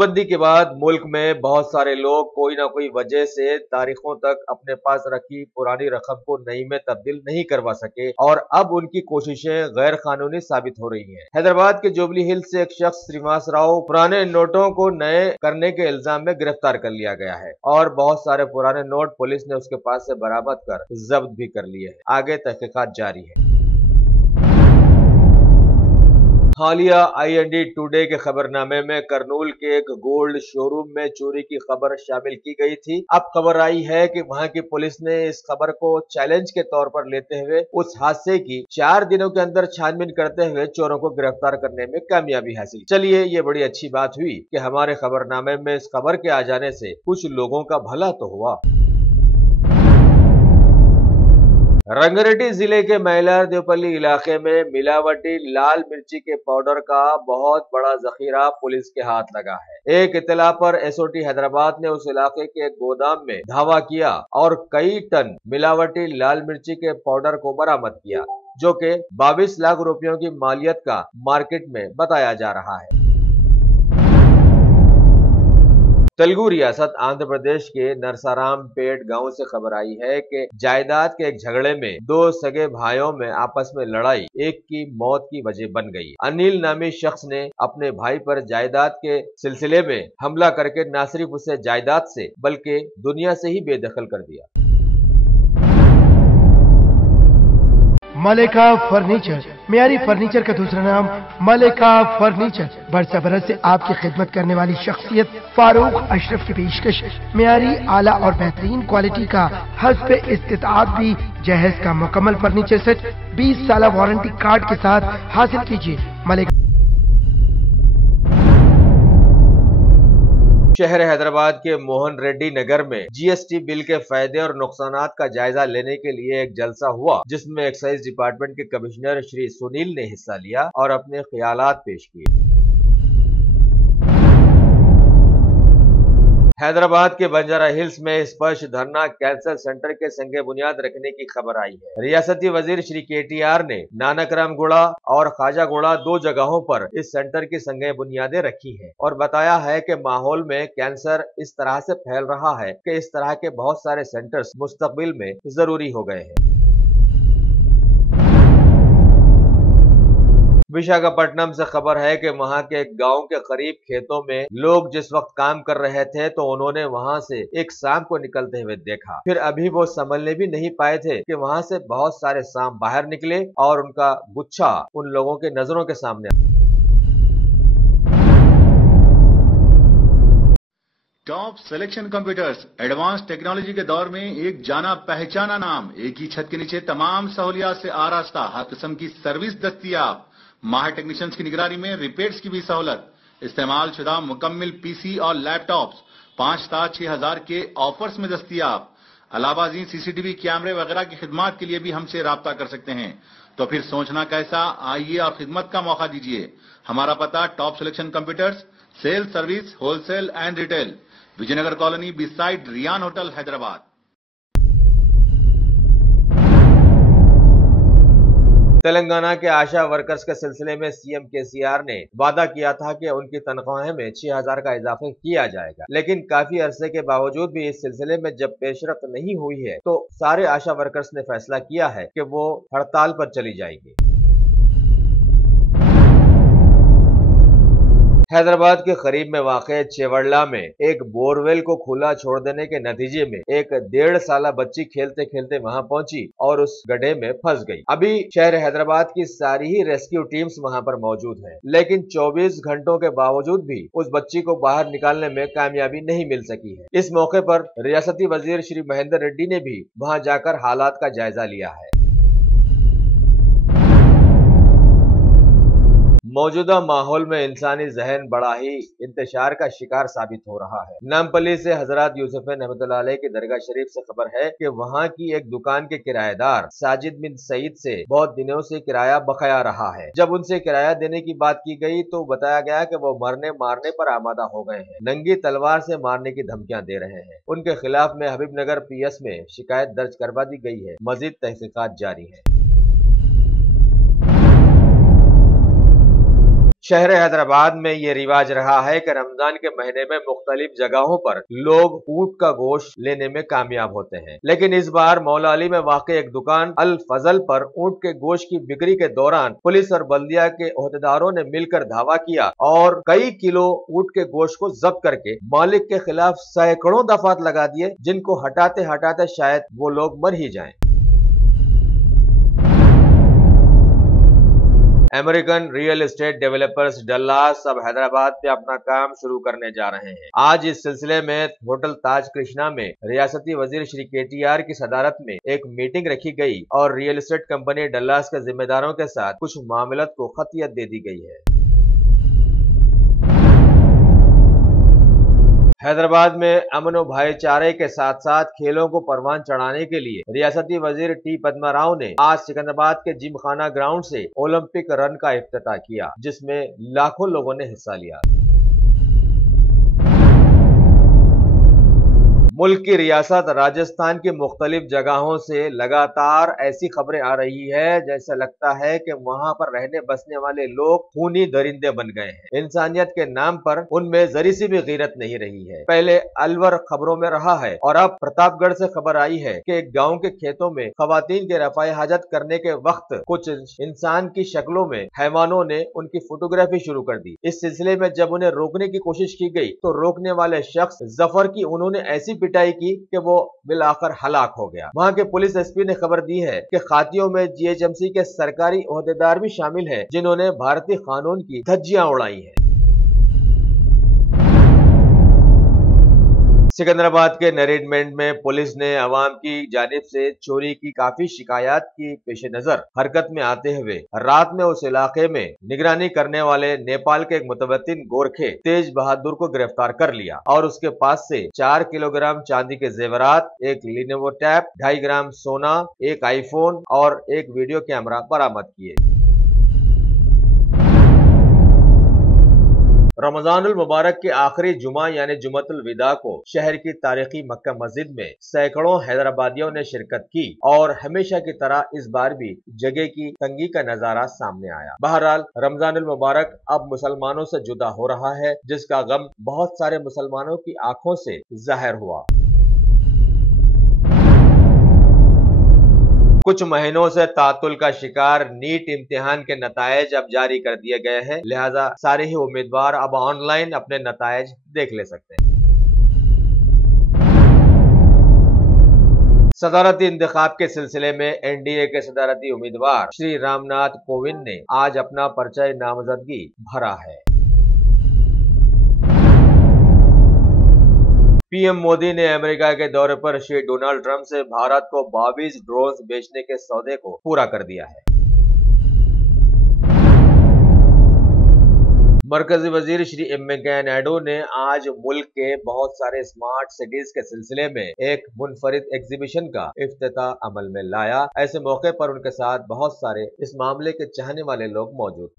नोटबंदी के बाद मुल्क में बहुत सारे लोग कोई ना कोई वजह से तारीखों तक अपने पास रखी पुरानी रकम को नई में तब्दील नहीं करवा सके और अब उनकी कोशिशें गैर कानूनी साबित हो रही हैं। हैदराबाद के जुबली हिल्स से एक शख्स श्रीनिवास राव पुराने नोटों को नए करने के इल्जाम में गिरफ्तार कर लिया गया है और बहुत सारे पुराने नोट पुलिस ने उसके पास से बरामद कर जब्त भी कर लिए हैं। आगे तहकीकात जारी है। हालिया IND टुडे के खबरनामे में करनूल के एक गोल्ड शोरूम में चोरी की खबर शामिल की गई थी। अब खबर आई है कि वहां की पुलिस ने इस खबर को चैलेंज के तौर पर लेते हुए उस हादसे की 4 दिनों के अंदर छानबीन करते हुए चोरों को गिरफ्तार करने में कामयाबी हासिल। चलिए, ये बड़ी अच्छी बात हुई कि हमारे खबरनामे में इस खबर के आ जाने से कुछ लोगों का भला तो हुआ। रंगारेड्डी जिले के मैलार देवपल्ली इलाके में मिलावटी लाल मिर्ची के पाउडर का बहुत बड़ा जखीरा पुलिस के हाथ लगा है। एक इत्तला पर SOT हैदराबाद ने उस इलाके के एक गोदाम में धावा किया और कई टन मिलावटी लाल मिर्ची के पाउडर को बरामद किया, जो कि 22 लाख रुपयों की मालियत का मार्केट में बताया जा रहा है। तेलुगु रियासत आंध्र प्रदेश के नरसारामपेट गांव से खबर आई है कि जायदाद के एक झगड़े में 2 सगे भाइयों में आपस में लड़ाई एक की मौत की वजह बन गई। अनिल नामी शख्स ने अपने भाई पर जायदाद के सिलसिले में हमला करके न सिर्फ उसे जायदाद से बल्कि दुनिया से ही बेदखल कर दिया। मलेका फर्नीचर, मियारी फर्नीचर का दूसरा नाम मलेका फर्नीचर। बरसा बरस से आपकी खिदमत करने वाली शख्सियत फारूक अशरफ की पेशकश मियारी, आला और बेहतरीन क्वालिटी का हस्ब इस्तिताअत भी जहेज का मुकम्मल फर्नीचर सेट 20 साल वारंटी कार्ड के साथ हासिल कीजिए। मलेका शहर हैदराबाद के मोहन रेड्डी नगर में GST बिल के फायदे और नुकसानात का जायजा लेने के लिए एक जलसा हुआ, जिसमें एक्साइज डिपार्टमेंट के कमिश्नर श्री सुनील ने हिस्सा लिया और अपने ख्यालात पेश किए। हैदराबाद के बंजारा हिल्स में स्पर्श धरना कैंसर सेंटर के संगे बुनियाद रखने की खबर आई है। रियासती वजीर श्री KTR ने नानकरामगुड़ा और खाजागुड़ा 2 जगहों पर इस सेंटर की संगे बुनियादें रखी हैं और बताया है कि माहौल में कैंसर इस तरह से फैल रहा है कि इस तरह के बहुत सारे सेंटर्स मुस्तकबिल में जरूरी हो गए हैं। विशाखापट्टनम से खबर है कि वहां के एक गांव के करीब खेतों में लोग जिस वक्त काम कर रहे थे तो उन्होंने वहां से एक सांप को निकलते हुए देखा। फिर अभी वो संभलने भी नहीं पाए थे कि वहां से बहुत सारे सांप बाहर निकले और उनका गुच्छा उन लोगों के नजरों के सामने। Top selection computers advance technology के दौर में एक जाना पहचाना नाम, एक ही छत के नीचे तमाम सहूलियात से आरास्ता, हर किस्म की सर्विस दस्तयाब, माहिर टेक्नीशियंस की निगरानी में रिपेयर्स की भी सहूलत, इस्तेमाल शुदा मुकम्मल PC और लैपटॉप्स 5,6,000 के ऑफर्स में दस्तयाब। अलावा CCTV कैमरे वगैरह की खिदमत के लिए भी हमसे राब्ता कर सकते हैं। तो फिर सोचना कैसा, आइए और खिदमत का मौका दीजिए। हमारा पता top selection computers, sale service, wholesale and retail, Vijayanagar colony beside Riyan hotel, Hyderabad. Telangana के आशा वर्कर्स के सिलसिले में CM KCR ने वादा किया था कि उनकी तनख्वाहें में 6,000 का इजाफा किया जाएगा, लेकिन काफी अरसे के बावजूद भी इस सिलसिले में जब पेशरफ्त नहीं हुई है तो सारे आशा वर्कर्स ने फैसला किया है कि वो हड़ताल पर चली जाएगी। हैदराबाद के करीब में वाक़े चेवड़ला में एक बोरवेल को खुला छोड़ देने के नतीजे में एक 1.5 साला बच्ची खेलते खेलते वहां पहुंची और उस गड्ढे में फंस गई। अभी शहर हैदराबाद की सारी ही रेस्क्यू टीम्स वहां पर मौजूद हैं, लेकिन 24 घंटों के बावजूद भी उस बच्ची को बाहर निकालने में कामयाबी नहीं मिल सकी है। इस मौके पर रियासती वजीर श्री महेंद्र रेड्डी ने भी वहां जाकर हालात का जायजा लिया है। मौजूदा माहौल में इंसानी जहन बड़ा ही इंतशार का शिकार साबित हो रहा है। नामपल्ली से हजरत यूसुफैन रहमतुल्लाह अलैह की दरगाह शरीफ से खबर है कि वहां की एक दुकान के किराएदार साजिद बिन सईद से बहुत दिनों से किराया बकाया रहा है। जब उनसे किराया देने की बात की गई तो बताया गया कि वो मरने मारने पर आमादा हो गए हैं, नंगी तलवार से मारने की धमकियां दे रहे हैं। उनके खिलाफ में हबीबनगर PS में शिकायत दर्ज करवा दी गई है। मजीद तहकीकात जारी है। शहर हैदराबाद में ये रिवाज रहा है कि रमजान के महीने में मुख्तलिफ जगहों पर लोग ऊंट का गोश्त लेने में कामयाब होते हैं, लेकिन इस बार मौला अली में वाक़ई एक दुकान अल फजल पर ऊंट के गोश्त की बिक्री के दौरान पुलिस और बल्दिया के ओहदेदारों ने मिलकर धावा किया और कई किलो ऊंट के गोश्त को जब्त करके मालिक के खिलाफ सैकड़ों दफात लगा दिए, जिनको हटाते हटाते शायद वो लोग मर ही जाएं। American real estate developers Dallas अब हैदराबाद पे अपना काम शुरू करने जा रहे हैं। आज इस सिलसिले में होटल ताज कृष्णा में रियासती वजीर श्री KTR की सदारत में एक मीटिंग रखी गई और रियल एस्टेट कंपनी डल्लास के जिम्मेदारों के साथ कुछ मामलत को खतियत दे दी गई है। हैदराबाद में अमन व भाईचारे के साथ साथ खेलों को परवान चढ़ाने के लिए रियासती वजीर टी पद्मा राव ने आज सिकंदराबाद के जिमखाना ग्राउंड से ओलंपिक रन का इफ्तिताह किया, जिसमें लाखों लोगों ने हिस्सा लिया। मुल्क की रियासत राजस्थान की मुख्तलिफ जगहों से लगातार ऐसी खबरें आ रही है जैसा लगता है कि वहां पर रहने बसने वाले लोग खूनी दरिंदे बन गए हैं। इंसानियत के नाम पर उनमें जरी सी भी गीरत नहीं रही है। पहले अलवर खबरों में रहा है और अब प्रतापगढ़ से खबर आई है कि एक गांव के खेतों में खवातीन के रफ़ाए हाजत करने के वक्त कुछ इंसान की शक्लों में हैवानों ने उनकी फोटोग्राफी शुरू कर दी। इस सिलसिले में जब उन्हें रोकने की कोशिश की गई तो रोकने वाले शख्स जफर की उन्होंने ऐसी पिटाई की कि वो बिलाखिर हलाक हो गया। वहां के पुलिस SP ने खबर दी है कि खातियों में GHMC के सरकारी ओहदेदार भी शामिल हैं, जिन्होंने भारतीय कानून की धज्जियां उड़ाई हैं। सिकंदराबाद के नरेडमेंट में पुलिस ने अवाम की जानिब से चोरी की काफी शिकायत की पेश नजर हरकत में आते हुए रात में उस इलाके में निगरानी करने वाले नेपाल के एक मुतवत्तिन गोरखे तेज बहादुर को गिरफ्तार कर लिया और उसके पास से 4 किलोग्राम चांदी के जेवरात, एक लिनोवो टैब, 2.5 ग्राम सोना, एक आईफोन और एक वीडियो कैमरा बरामद किए। रमजानुल मुबारक के आखिरी जुमा यानी जुमतुल विदा को शहर की तारीखी मक्का मस्जिद में सैकड़ों हैदराबादियों ने शिरकत की और हमेशा की तरह इस बार भी जगह की तंगी का नजारा सामने आया। बहरहाल रमजानुल मुबारक अब मुसलमानों से जुदा हो रहा है, जिसका गम बहुत सारे मुसलमानों की आंखों से जाहिर हुआ। कुछ महीनों से तातुल का शिकार नीट इम्तिहान के नतायज अब जारी कर दिए गए हैं, लिहाजा सारे ही उम्मीदवार अब ऑनलाइन अपने नतायज देख ले सकते हैं। सदारती इंतखाब के सिलसिले में NDA के सदारती उम्मीदवार श्री रामनाथ कोविंद ने आज अपना पर्चा नामजदगी भरा है। PM मोदी ने अमेरिका के दौरे पर श्री डोनाल्ड ट्रंप से भारत को 22 ड्रोन बेचने के सौदे को पूरा कर दिया है। मरकजी वजीर श्री वेंकैया नायडू ने आज मुल्क के बहुत सारे स्मार्ट सिटीज के सिलसिले में एक मुनफरिद एग्जीबिशन का इफ्तिताह अमल में लाया। ऐसे मौके पर उनके साथ बहुत सारे इस मामले के चाहने वाले लोग मौजूद।